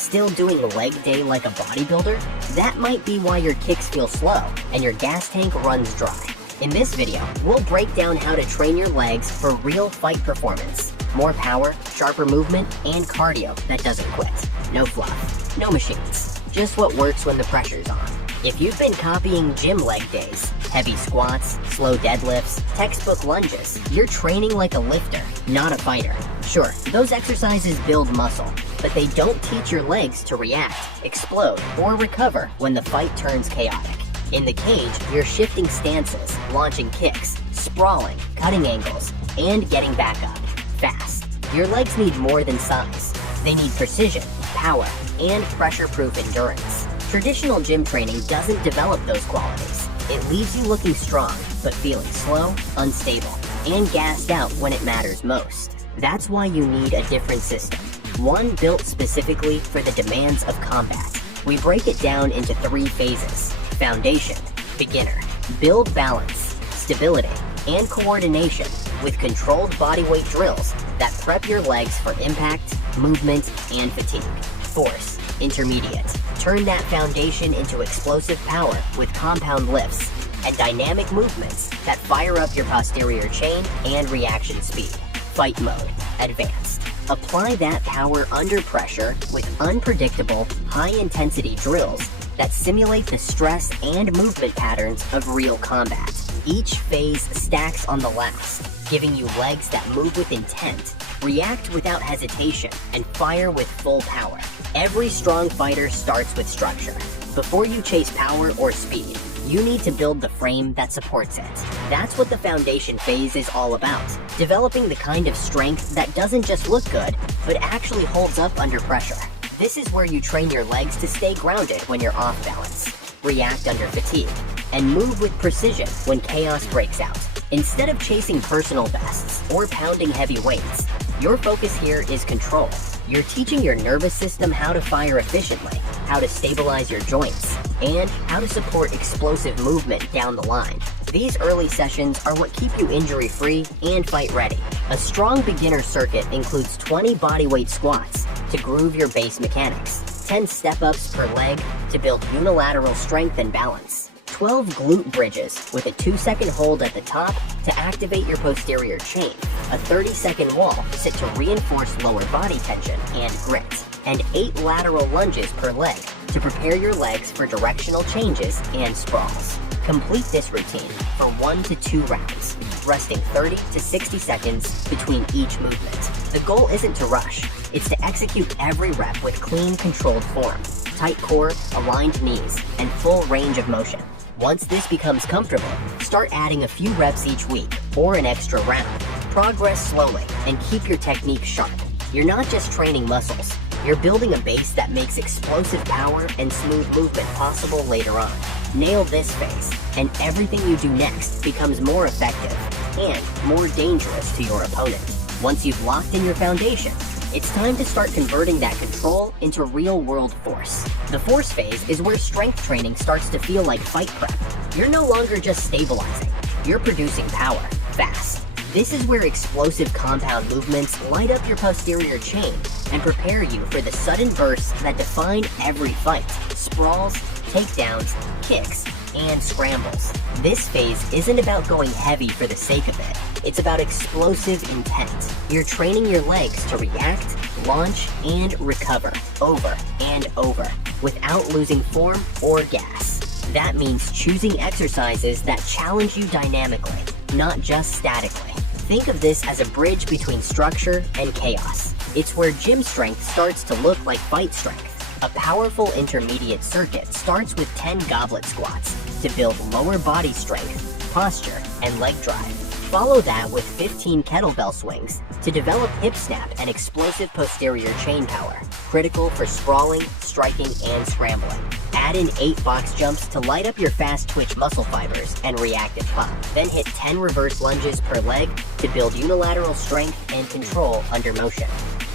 Still doing leg day like a bodybuilder? That might be why your kicks feel slow and your gas tank runs dry. In this video, we'll break down how to train your legs for real fight performance. More power, sharper movement, and cardio that doesn't quit. No fluff, no machines. Just what works when the pressure's on. If you've been copying gym leg days, heavy squats, slow deadlifts, textbook lunges, you're training like a lifter, not a fighter. Sure, those exercises build muscle, but they don't teach your legs to react, explode, or recover when the fight turns chaotic. In the cage, you're shifting stances, launching kicks, sprawling, cutting angles, and getting back up, fast. Your legs need more than size. They need precision, power, and pressure-proof endurance. Traditional gym training doesn't develop those qualities. It leaves you looking strong, but feeling slow, unstable, and gassed out when it matters most. That's why you need a different system. One built specifically for the demands of combat. We break it down into 3 phases. Foundation, beginner. Build balance, stability, and coordination with controlled bodyweight drills that prep your legs for impact, movement, and fatigue. Force, intermediate. Turn that foundation into explosive power with compound lifts and dynamic movements that fire up your posterior chain and reaction speed. Fight mode, advanced. Apply that power under pressure with unpredictable, high-intensity drills that simulate the stress and movement patterns of real combat. Each phase stacks on the last, giving you legs that move with intent, react without hesitation, and fire with full power. Every strong fighter starts with structure. Before you chase power or speed, you need to build the frame that supports it. That's what the foundation phase is all about. Developing the kind of strength that doesn't just look good, but actually holds up under pressure. This is where you train your legs to stay grounded when you're off balance, react under fatigue, and move with precision when chaos breaks out. Instead of chasing personal bests or pounding heavy weights, your focus here is control. You're teaching your nervous system how to fire efficiently, how to stabilize your joints, and how to support explosive movement down the line. These early sessions are what keep you injury-free and fight-ready. A strong beginner circuit includes 20 bodyweight squats to groove your base mechanics, 10 step-ups per leg to build unilateral strength and balance, 12 glute bridges with a 2-second hold at the top to activate your posterior chain, a 30-second wall set to reinforce lower body tension and grit, and 8 lateral lunges per leg to prepare your legs for directional changes and sprawls. Complete this routine for 1 to 2 rounds, resting 30 to 60 seconds between each movement. The goal isn't to rush, it's to execute every rep with clean, controlled form, tight core, aligned knees, and full range of motion. Once this becomes comfortable, start adding a few reps each week or an extra round. Progress slowly and keep your technique sharp. You're not just training muscles, you're building a base that makes explosive power and smooth movement possible later on. Nail this phase, and everything you do next becomes more effective and more dangerous to your opponent. Once you've locked in your foundation, it's time to start converting that control into real-world force. The force phase is where strength training starts to feel like fight prep. You're no longer just stabilizing, you're producing power, fast. This is where explosive compound movements light up your posterior chain and prepare you for the sudden bursts that define every fight. Sprawls, takedowns, kicks, and scrambles. This phase isn't about going heavy for the sake of it. It's about explosive intent. You're training your legs to react, launch, and recover over and over without losing form or gas. That means choosing exercises that challenge you dynamically, not just statically. Think of this as a bridge between structure and chaos. It's where gym strength starts to look like fight strength. A powerful intermediate circuit starts with 10 goblet squats to build lower body strength, posture, and leg drive. Follow that with 15 kettlebell swings to develop hip snap and explosive posterior chain power, critical for sprawling, striking, and scrambling. Add in 8 box jumps to light up your fast twitch muscle fibers and reactive pop. Then hit 10 reverse lunges per leg to build unilateral strength and control under motion.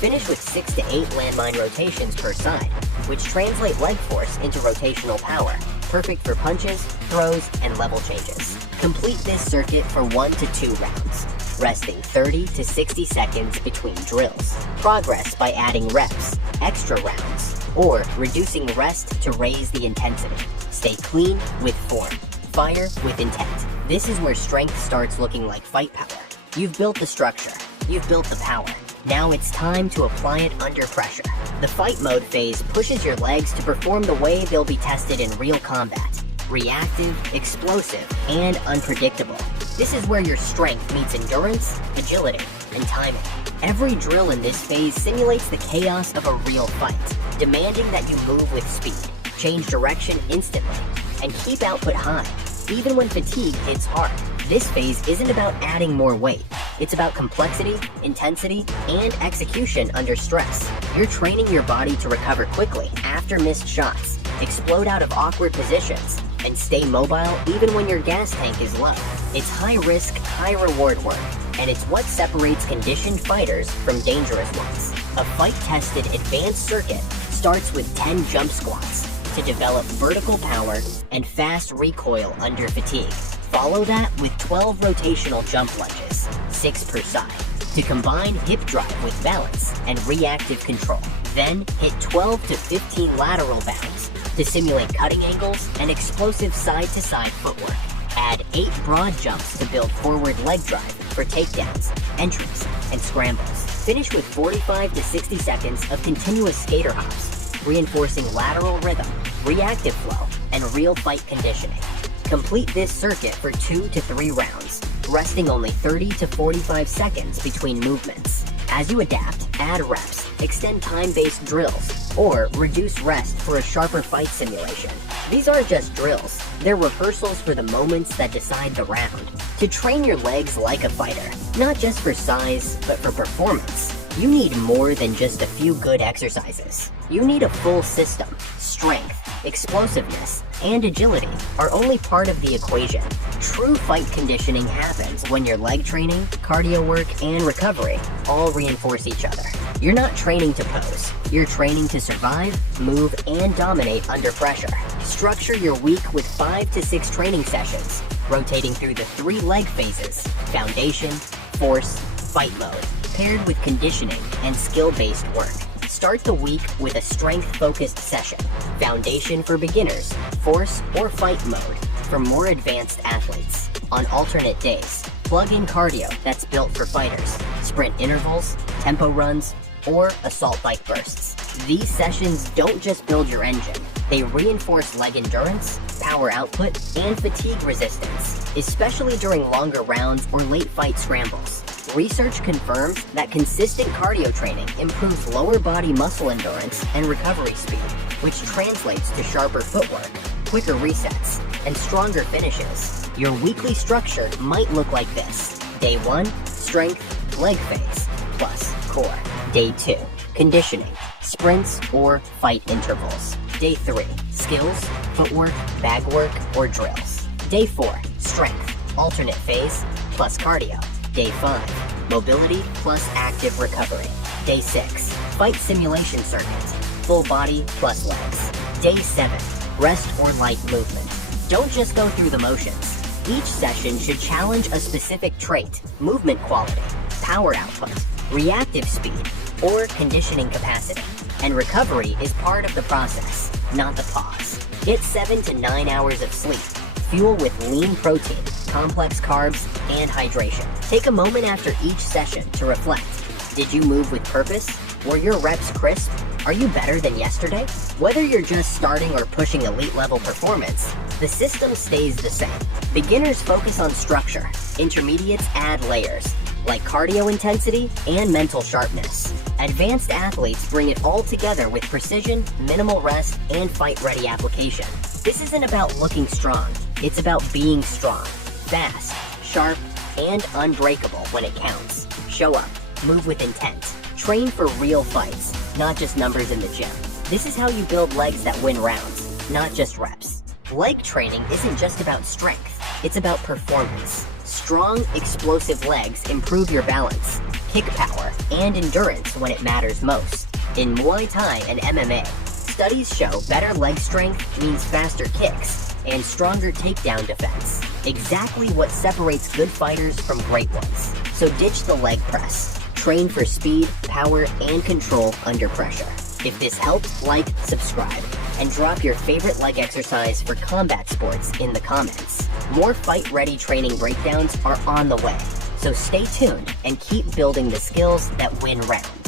Finish with 6 to 8 landmine rotations per side, which translate leg force into rotational power, perfect for punches, throws, and level changes. Complete this circuit for 1 to 2 rounds, resting 30 to 60 seconds between drills. Progress by adding reps, extra rounds, or reducing rest to raise the intensity. Stay clean with form. Fire with intent. This is where strength starts looking like fight power. You've built the structure. You've built the power. Now it's time to apply it under pressure. The fight mode phase pushes your legs to perform the way they'll be tested in real combat. Reactive, explosive, and unpredictable. This is where your strength meets endurance, agility, and timing. Every drill in this phase simulates the chaos of a real fight, demanding that you move with speed, change direction instantly, and keep output high, even when fatigue hits hard. This phase isn't about adding more weight. It's about complexity, intensity, and execution under stress. You're training your body to recover quickly after missed shots, explode out of awkward positions, and stay mobile even when your gas tank is low. It's high-risk, high-reward work, and it's what separates conditioned fighters from dangerous ones. A fight-tested advanced circuit starts with 10 jump squats to develop vertical power and fast recoil under fatigue. Follow that with 12 rotational jump lunges, 6 per side, to combine hip drive with balance and reactive control. Then hit 12 to 15 lateral bounds to simulate cutting angles and explosive side-to-side footwork. Add 8 broad jumps to build forward leg drive for takedowns, entries, and scrambles. Finish with 45 to 60 seconds of continuous skater hops, reinforcing lateral rhythm, reactive flow, and real fight conditioning. Complete this circuit for 2 to 3 rounds, resting only 30 to 45 seconds between movements. As you adapt, add reps, extend time-based drills, or reduce rest for a sharper fight simulation. These aren't just drills, they're rehearsals for the moments that decide the round. To train your legs like a fighter, not just for size, but for performance, you need more than just a few good exercises. You need a full system. Strength, explosiveness, and agility are only part of the equation. True fight conditioning happens when your leg training, cardio work, and recovery all reinforce each other. You're not training to pose. You're training to survive, move, and dominate under pressure. Structure your week with 5 to 6 training sessions, rotating through the 3 leg phases: foundation, force, fight mode, paired with conditioning and skill-based work. Start the week with a strength-focused session. Foundation for beginners, force or fight mode for more advanced athletes. On alternate days, plug in cardio that's built for fighters, sprint intervals, tempo runs, or assault bike bursts. These sessions don't just build your engine, they reinforce leg endurance, power output, and fatigue resistance, especially during longer rounds or late fight scrambles. Research confirms that consistent cardio training improves lower body muscle endurance and recovery speed, which translates to sharper footwork, quicker resets, and stronger finishes. Your weekly structure might look like this. Day 1, strength, leg phase, plus core. Day 2, conditioning, sprints or fight intervals. Day 3, skills, footwork, bag work, or drills. Day 4, strength, alternate phase, plus cardio. Day 5, mobility plus active recovery. Day 6, fight simulation circuit, full body plus legs. Day 7, rest or light movement. Don't just go through the motions. Each session should challenge a specific trait, movement quality, power output, reactive speed, or conditioning capacity. And recovery is part of the process, not the pause. Get 7 to 9 hours of sleep. Fuel with lean protein, complex carbs, and hydration. Take a moment after each session to reflect. Did you move with purpose? Were your reps crisp? Are you better than yesterday? Whether you're just starting or pushing elite level performance, the system stays the same. Beginners focus on structure. Intermediates add layers, like cardio intensity and mental sharpness. Advanced athletes bring it all together with precision, minimal rest, and fight-ready application. This isn't about looking strong. It's about being strong, fast, sharp, and unbreakable when it counts. Show up, move with intent, train for real fights, not just numbers in the gym. This is how you build legs that win rounds, not just reps. Leg training isn't just about strength, it's about performance. Strong, explosive legs improve your balance, kick power, and endurance when it matters most. In Muay Thai and MMA, studies show better leg strength means faster kicks and stronger takedown defense. Exactly what separates good fighters from great ones. So ditch the leg press. Train for speed, power, and control under pressure. If this helped, like, subscribe, and drop your favorite leg exercise for combat sports in the comments. More fight-ready training breakdowns are on the way, so stay tuned and keep building the skills that win rounds.